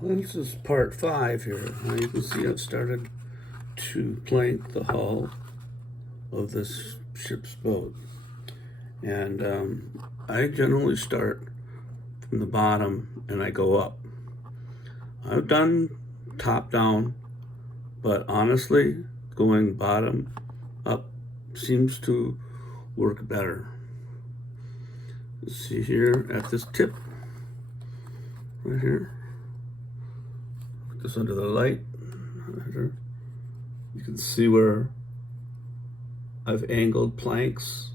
Well, this is part 5 here. Now you can see I've started to plank the hull of this ship's boat. And I generally start from the bottom and I go up. I've done top down, but honestly, going bottom up seems to work better. See here at this tip, right here, put this under the light. You can see where I've angled planks,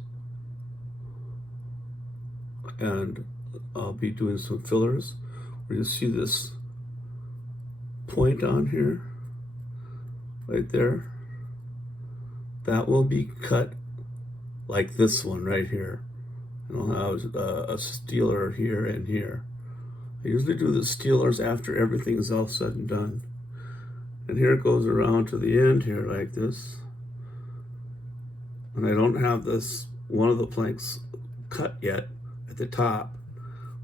and I'll be doing some fillers where you see this point on here, right there. That will be cut like this one right here. And I'll have a steeler here and here. I usually do the steelers after everything is all said and done. And here it goes around to the end here like this. And I don't have this one of the planks cut yet at the top,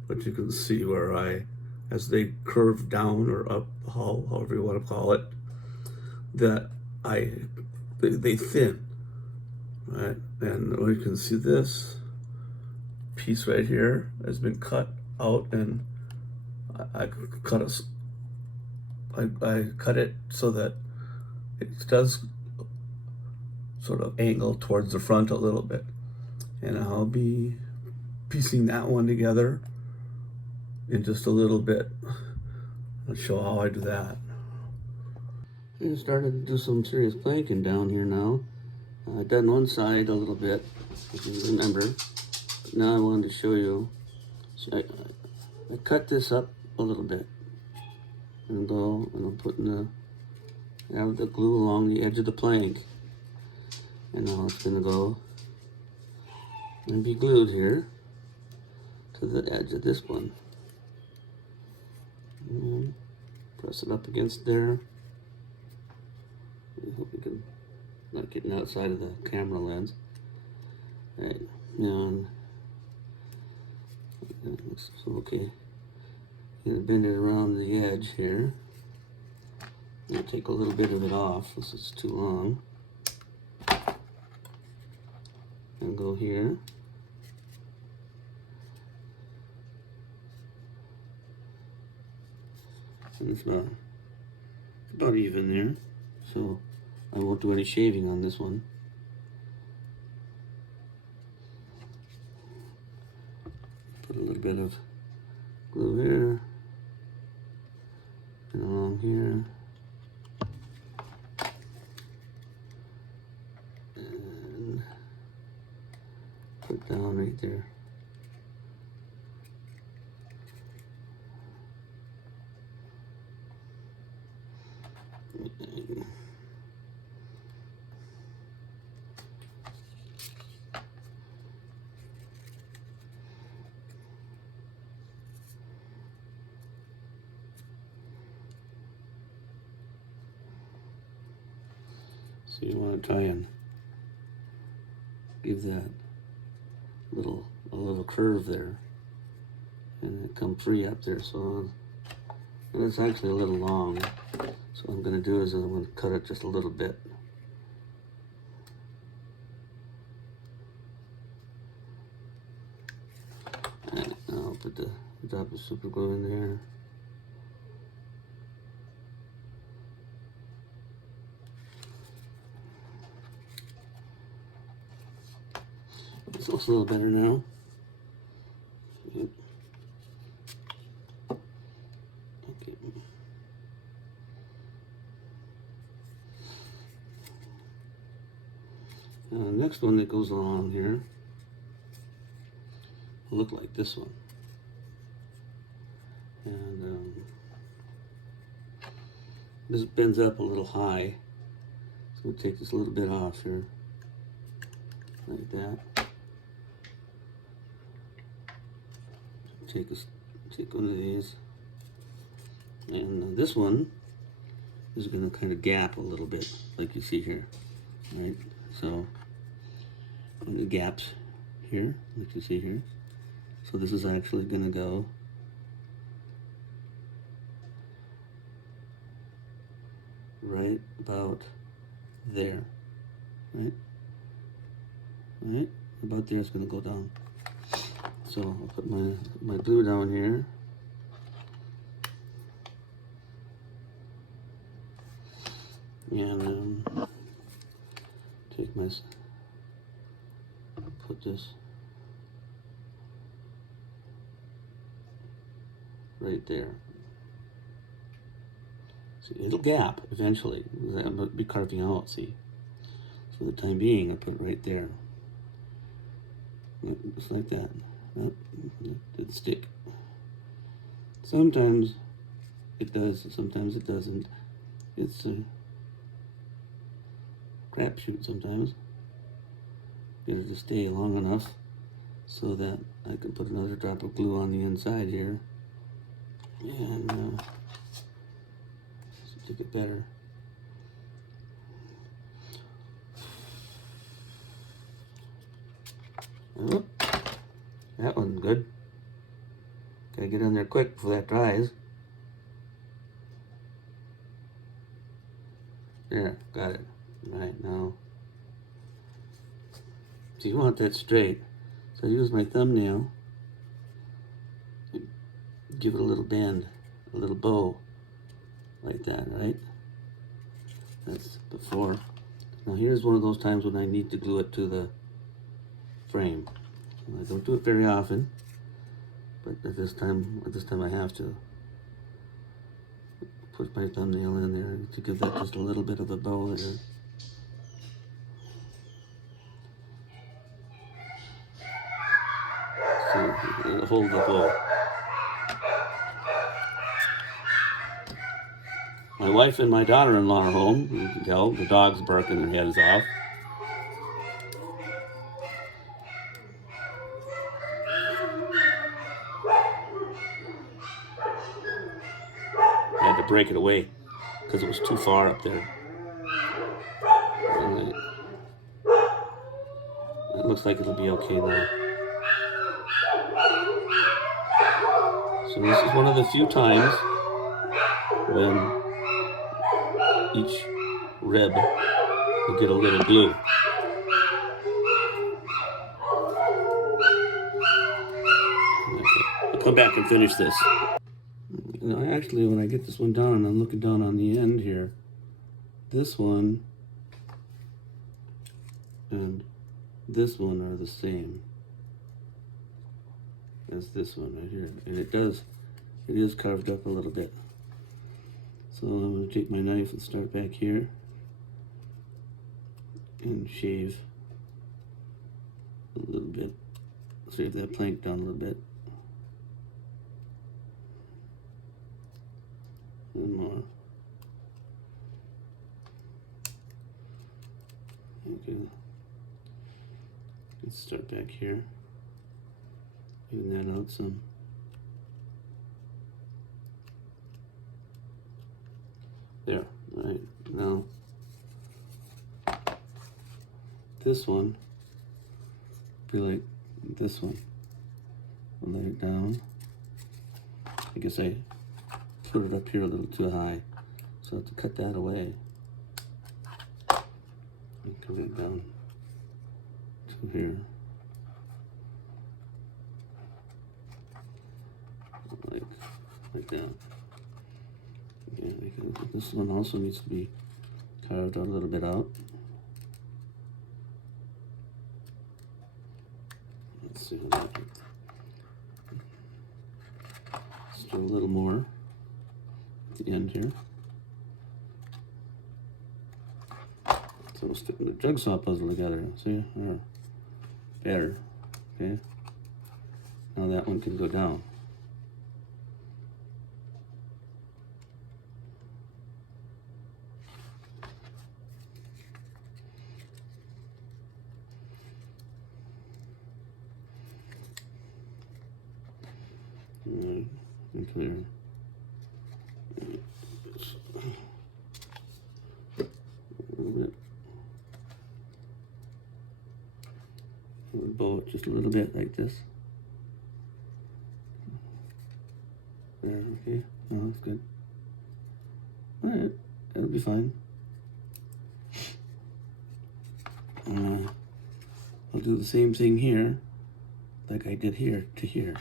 but you can see where as they curve down or up the hull, however you want to call it, that they thin, right? And you can see this piece right here has been cut out, and I cut it so that it does sort of angle towards the front a little bit. And I'll be piecing that one together in just a little bit. I'll show how I do that. I'm starting to do some serious planking down here now. I've done one side a little bit, if you remember. But now I wanted to show you. So I cut this up a little bit. And I'm putting the glue along the edge of the plank. And now it's gonna go and be glued here to the edge of this one. And press it up against there. I hope we can not getting outside of the camera lens. Right now, looks okay. Gonna bend it around the edge here. I'm gonna take a little bit of it off. This is too long. And go here. And it's about even there. So I won't do any shaving on this one. Put a little bit of glue here and along here. And put down right there. So you want to try and give that a little curve there, and it come free up there. So and it's actually a little long. So what I'm going to do is I'm going to cut it just a little bit. And I'll put the drop of super glue in there. It looks a little better now. Yep. Okay. Next one that goes along here will look like this one. And this bends up a little high. So we'll take this a little bit off here. Like that. Take one of these, and this one is going to kind of gap a little bit, like you see here, right? So the gaps here, like you see here. So this is actually going to go right about there, right? Right about there. It's going to go down. So I'll put my glue down here. And take my, put this right there. See, it'll gap eventually. I'm going to be carving out, see. So for the time being, I put it right there. Yep, just like that. Yep, it did stick. Sometimes it does, sometimes it doesn't. It's a crapshoot sometimes. Get it to stay long enough so that I can put another drop of glue on the inside here and stick it better. Oh, that one's good. Gotta get in there quick before that dries. There, got it. Right now. So you want that straight. So I use my thumbnail, give it a little bend, a little bow, like that, right? That's before. Now here's one of those times when I need to glue it to the frame. I don't do it very often, but at this time I have to. Put my thumbnail in there to give that just a little bit of a bow there. So it'll hold the bow. My wife and my daughter-in-law are home. You can tell the dog's barking their heads off. I had to break it away because it was too far up there. Right. It looks like it'll be okay now. So this is one of the few times when each rib will get a little glue. Okay. I'll come back and finish this. Now actually when I get this one down and I'm looking down on the end here, this one and this one are the same as this one right here. And it is carved up a little bit. So I'm going to take my knife and start back here and shave a little bit. Shave that plank down a little bit. One more. Okay. Let's start back here. Even that out some. There, right, now this one be like this one. I'll lay it down. I guess I put it up here a little too high, so I have to cut that away. And come it down to here. Like that. Yeah, this one also needs to be carved out a little bit out. Let's see. Let's do a little more at the end here. So we're sticking the jigsaw puzzle together. See? There. Better. Okay. Now that one can go down. And clear. A little bit. We'll bow it just a little bit like this. There, okay. Oh, that's good. Alright, that'll be fine. I'll do the same thing here, like I did here to here.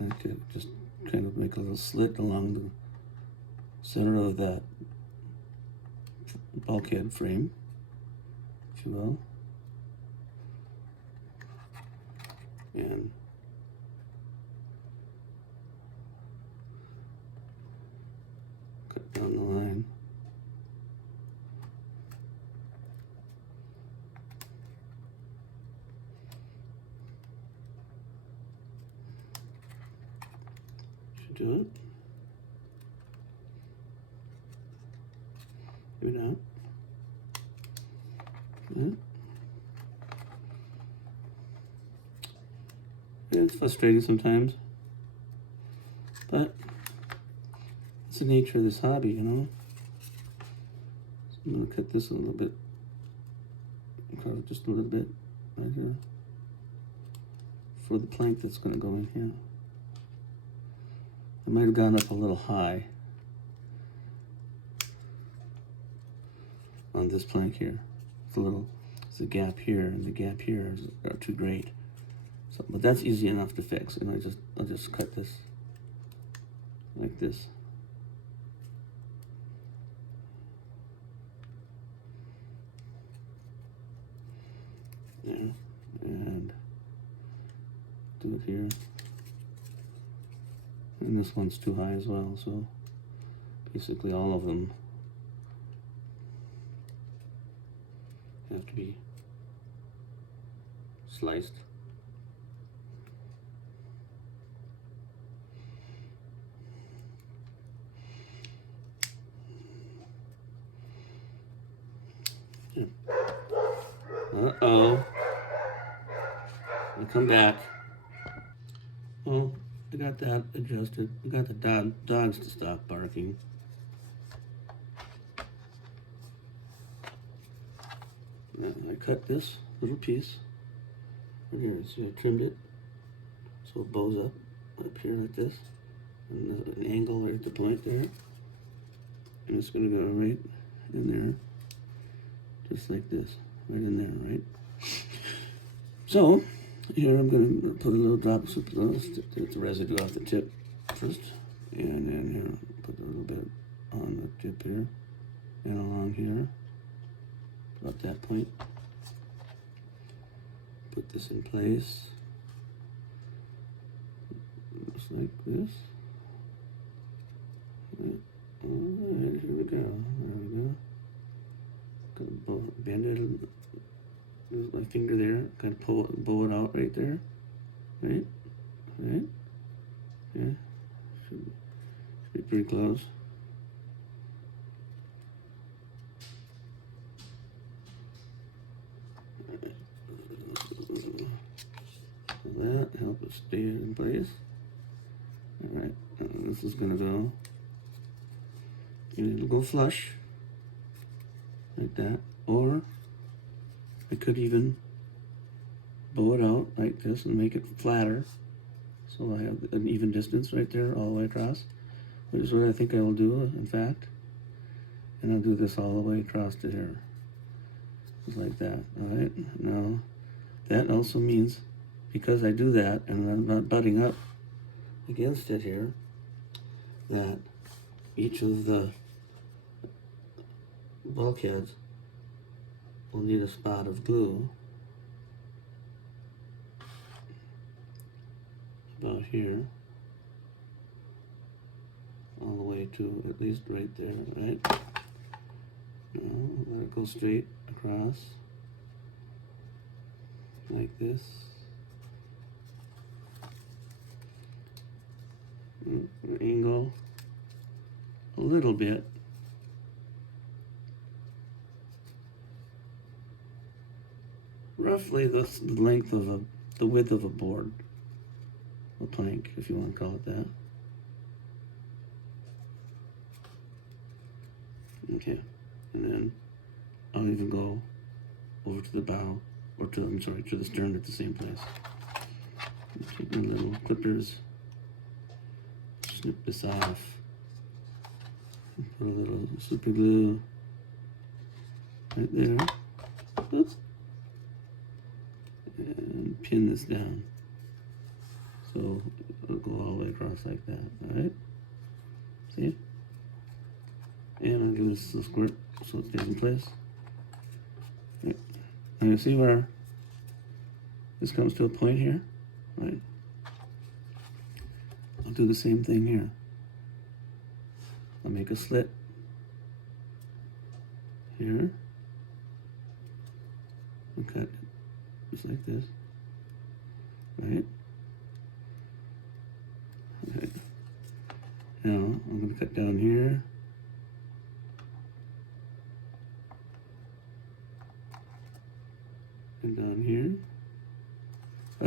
I could just kind of make a little slit along the center of that bulkhead frame, if you will. And cut down the line. Should do it. Maybe not. Yeah. It's frustrating sometimes, but it's the nature of this hobby, you know. So I'm gonna cut this a little bit, carve just a little bit right here for the plank that's gonna go in here. I might have gone up a little high on this plank here. It's a gap here, and the gap here are too great. So, but that's easy enough to fix, and I'll just cut this like this. There, and do it here. And this one's too high as well, so basically all of them have to be sliced. Yeah. Uh-oh. I'll come back. Oh, I got that adjusted. I got the dogs to stop barking. I cut this little piece right here. See, I trimmed it so it bows up here like this, and there's an angle right at the point there, and it's going to go right in there, just like this, right in there, right? So here I'm going to put a little drop of the residue off the tip first, and then here put a little bit on the tip here and along here. About that point, put this in place, just like this. Alright, here we go. There we go. Bend it. There's my finger there. Kind of bow it out right there. Right? Right? Yeah. Should be pretty close. That help it stay in place. All right, this is gonna go. It'll go flush like that, or I could even bow it out like this and make it flatter, so I have an even distance right there all the way across, which is what I think I will do, in fact. And I'll do this all the way across to here, just like that. All right. Now, that also means, because I do that and I'm not butting up against it here, that each of the bulkheads will need a spot of glue about here, all the way to at least right there, right? Now, let it go straight across like this. Angle a little bit. Roughly the length of the width of a board, a plank, if you want to call it that. Okay, and then I'll even go over to the bow, or to the stern at the same place. Take my little clippers, snip this off Put a little super glue right there. Oops. And pin this down. So it'll go all the way across like that, alright? See? And I'll give this a squirt so it stays in place. Right. Now you see where this comes to a point here? Right. I'll do the same thing here. I'll make a slit here. And cut it just like this. Right? Okay. Now I'm going to cut down here. And down here.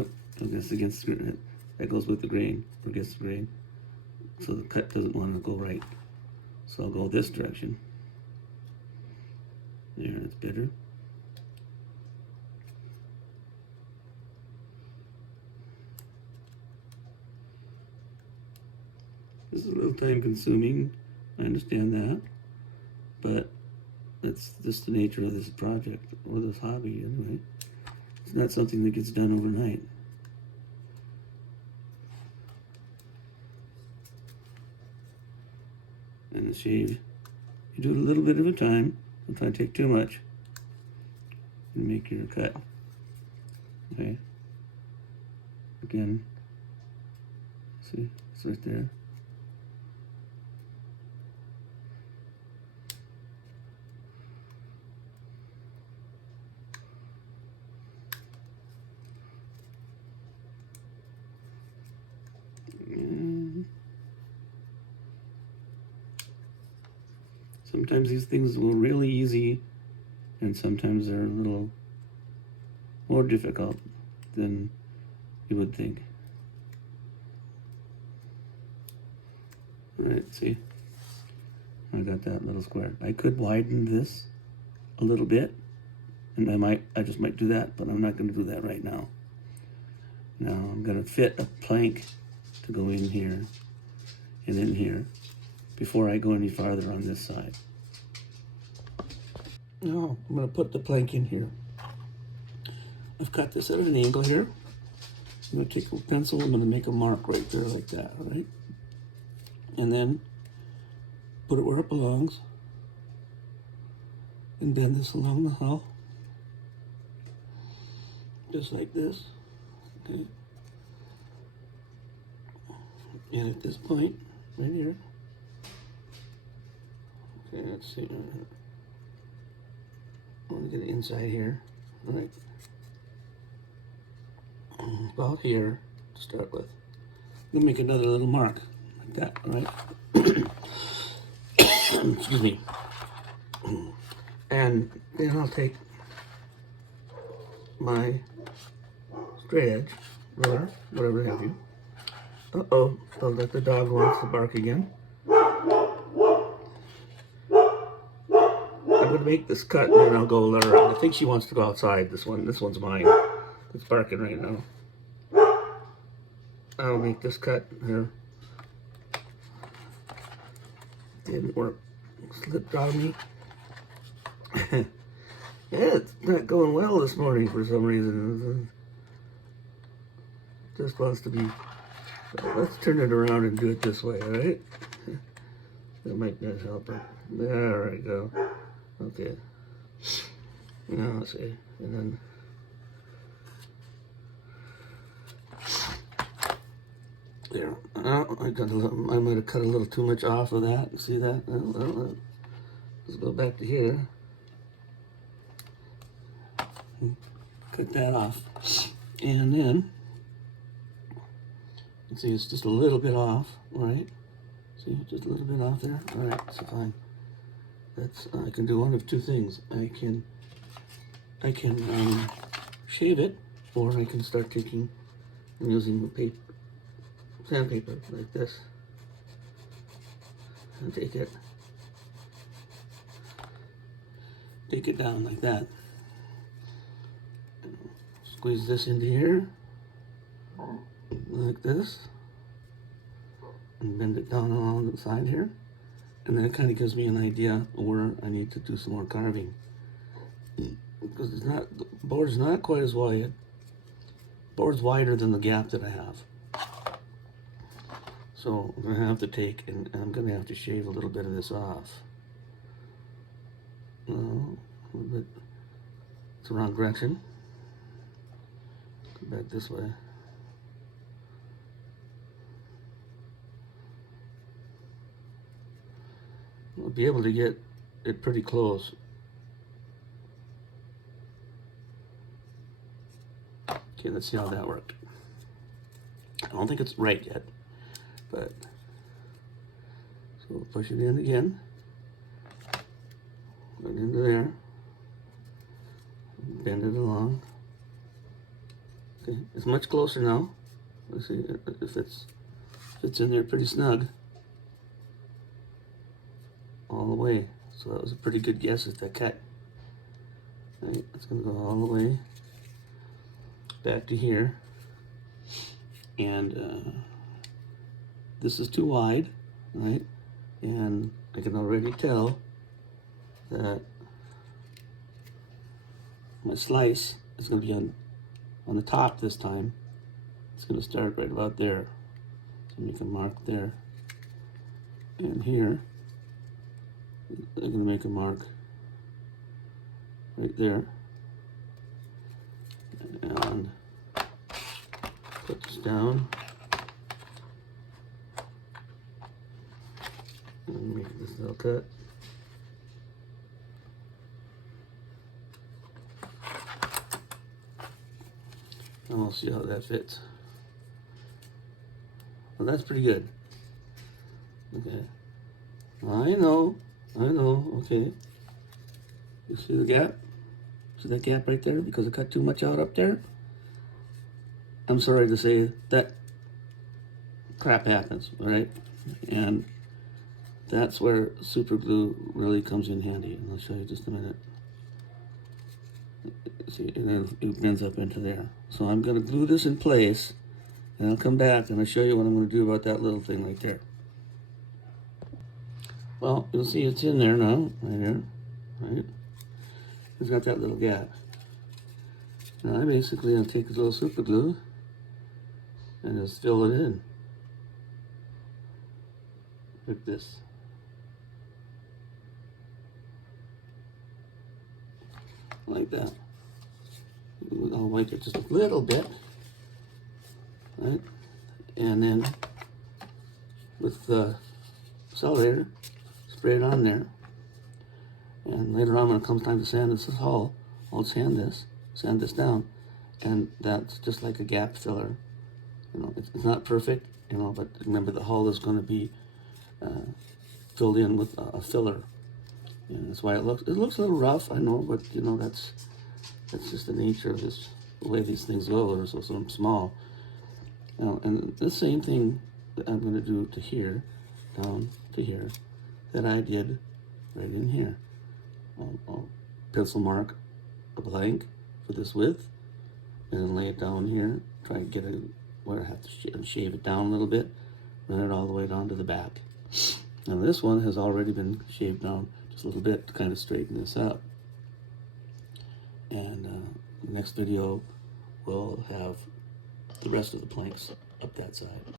Oh, I guess against the grain. That goes with the grain, or against the grain. So the cut doesn't want to go right. So I'll go this direction. There, that's better. This is a little time consuming, I understand that, but that's just the nature of this project, or this hobby anyway. It's not something that gets done overnight. And the shave, you do it a little bit at a time, don't try to take too much, and make your cut. Okay, again, see, it's right there. Sometimes these things are really easy, and sometimes they're a little more difficult than you would think. Alright, see? I got that little square. I could widen this a little bit, and I just might do that, but I'm not going to do that right now. Now I'm going to fit a plank to go in here and in here before I go any farther on this side. Now I'm going to put the plank in here. I've cut this at an angle here. I'm going to take a pencil, I'm going to make a mark right there like that, all right? And then put it where it belongs and bend this along the hull. Just like this, okay? And at this point, right here, okay, let's see, I want to get it inside here, all right? About here to start with. Then make another little mark like that, all right? Excuse me. And then I'll take my straight edge ruler, whatever have you. Uh-oh, sounds like the dog wants to bark again. I'm gonna make this cut and then I'll go let her out. I think she wants to go outside, this one's mine. It's barking right now. I'll make this cut here. Didn't work. Slipped on me. Yeah, it's not going well this morning for some reason. Just wants to be. Let's turn it around and do it this way, alright? That might not help her. There we go. Okay. Now let's see. And then. There. I might have cut a little too much off of that. See that? Let's go back to here. Cut that off. And then, see, it's just a little bit off, right? See, just a little bit off there. All right, so fine. That's I can do one of two things. I can shave it, or I can start taking and using the paper. Sandpaper like this, and take it down like that. Squeeze this into here, like this, and bend it down along the side here, And that kind of gives me an idea of where I need to do some more carving. Because it's not, the board's not quite as wide. The board's wider than the gap that I have. So I'm gonna have to take, and I'm gonna have to shave a little bit of this off. A little bit, it's the wrong direction. Go back this way. I'll be able to get it pretty close. Okay, let's see how that worked. I don't think it's right yet, but so we'll push it in again. Right into there. Bend it along. Okay, it's much closer now. Let's see if it's in there pretty snug. All the way. So that was a pretty good guess at that cut. Right, it's gonna go all the way back to here. And this is too wide, right? And I can already tell that my slice is gonna be on the top this time. It's gonna start right about there. So make a mark there. And here, I'm gonna make a mark right there, and put this down, and make this little cut. And we'll see how that fits. Well, that's pretty good. Okay. I know, okay. You see the gap? See that gap right there? Because I cut too much out up there? I'm sorry to say that crap happens, right? And that's where super glue really comes in handy. And I'll show you just a minute. See, and then it bends up into there. So I'm gonna glue this in place, and I'll come back and I'll show you what I'm gonna do about that little thing right there. Well, you'll see it's in there now, right here, right? It's got that little gap. Now I basically I'll take a little super glue and just fill it in. Like this. Like that. I'll wipe it just a little bit, right? And then with the accelerator, spray it on there. And later on, when it comes time to sand this hull, I'll sand this down, and that's just like a gap filler. You know, it's not perfect, you know, but remember the hull is going to be filled in with a filler, and that's why it looks a little rough. I know, but you know that's just the nature of this, the way these things go. They're so small. You know, and the same thing that I'm going to do to here, down to here, that I did right in here. I'll pencil mark a blank for this width, and then lay it down here. Try and get it where I have to shave it down a little bit, run it all the way down to the back. Now this one has already been shaved down just a little bit to kind of straighten this up. And the next video will have the rest of the planks up that side.